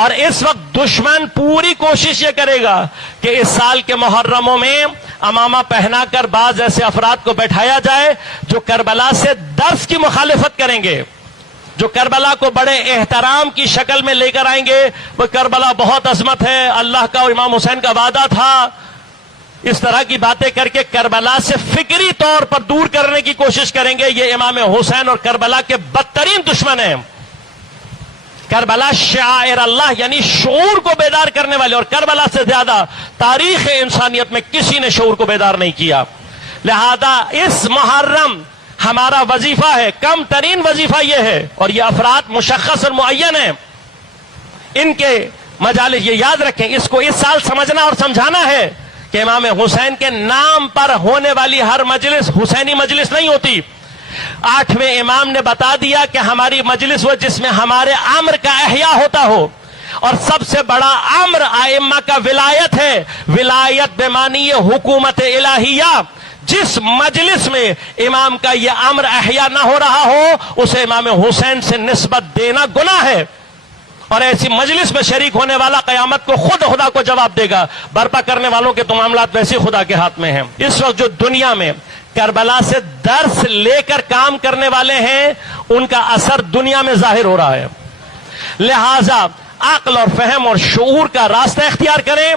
اور اس وقت دشمن پوری کوشش یہ کرے گا کہ اس سال کے محرموں میں امامہ پہنا کر بعض ایسے افراد کو بیٹھایا جائے جو کربلا سے درس کی مخالفت کریں گے، جو کربلا کو بڑے احترام کی شکل میں لے کر آئیں گے. وہ کربلا بہت عظمت ہے، اللہ کا اور امام حسین کا وعدہ تھا. اس طرح کی باتیں کر کے کربلا سے فکری طور پر دور کرنے کی کوشش کریں گے. یہ امام حسین اور کربلا کے بدترین دشمن ہیں. کربلا شعائر اللہ یعنی شعور کو بیدار کرنے والے، اور کربلا سے زیادہ تاریخ انسانیت میں کسی نے شعور کو بیدار نہیں کیا. لہذا اس محرم ہمارا وظیفہ ہے، کم ترین وظیفہ یہ ہے، اور یہ افراد مشخص اور معین ہیں، ان کے مجالس یہ یاد رکھیں. اس کو اس سال سمجھنا اور سمجھانا ہے کہ امام حسین کے نام پر ہونے والی ہر مجلس حسینی مجلس نہیں ہوتی. 8ویں امام نے بتا دیا کہ ہماری مجلس وہ جس میں ہمارے امر کا احیاء ہوتا ہو، اور سب سے بڑا امر ائمہ کا ولایت ہے. ولایت بمعنی حکومت الہیہ. جس مجلس میں امام کا یہ امر احیاء نہ ہو رہا ہو اسے امام حسین سے نسبت دینا گناہ ہے، اور ایسی مجلس میں شریک ہونے والا قیامت کو خود خدا کو جواب دے گا. برپا کرنے والوں کے تو معاملات ویسے خدا کے ہاتھ میں ہیں. اس وقت جو دنیا میں کربلا سے درس لے کر کام کرنے والے ہیں ان کا اثر دنیا میں ظاہر ہو رہا ہے. لہذا عقل اور فہم اور شعور کا راستہ اختیار کریں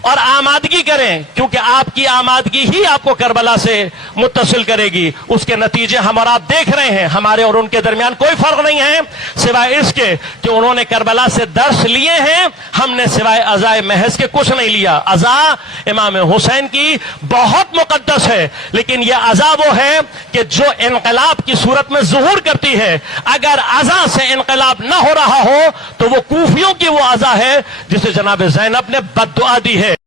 اور آمادگی کریں، کیونکہ آپ کی آمادگی ہی آپ کو کربلا سے متصل کرے گی. اس کے نتیجے ہم اور آپ دیکھ رہے ہیں. ہمارے اور ان کے درمیان کوئی فرق نہیں ہے سوائے اس کے کہ انہوں نے کربلا سے درس لیے ہیں، ہم نے سوائے عزائے محض کے کچھ نہیں لیا. عزا امام حسین کی بہت مقدس ہے، لیکن یہ عزا وہ ہے کہ جو انقلاب کی صورت میں ظہور کرتی ہے. اگر عزا سے انقلاب نہ ہو رہا ہو تو وہ کوفیوں کی وہ عزا ہے جسے جناب زینب نے بد دعا دی ہے.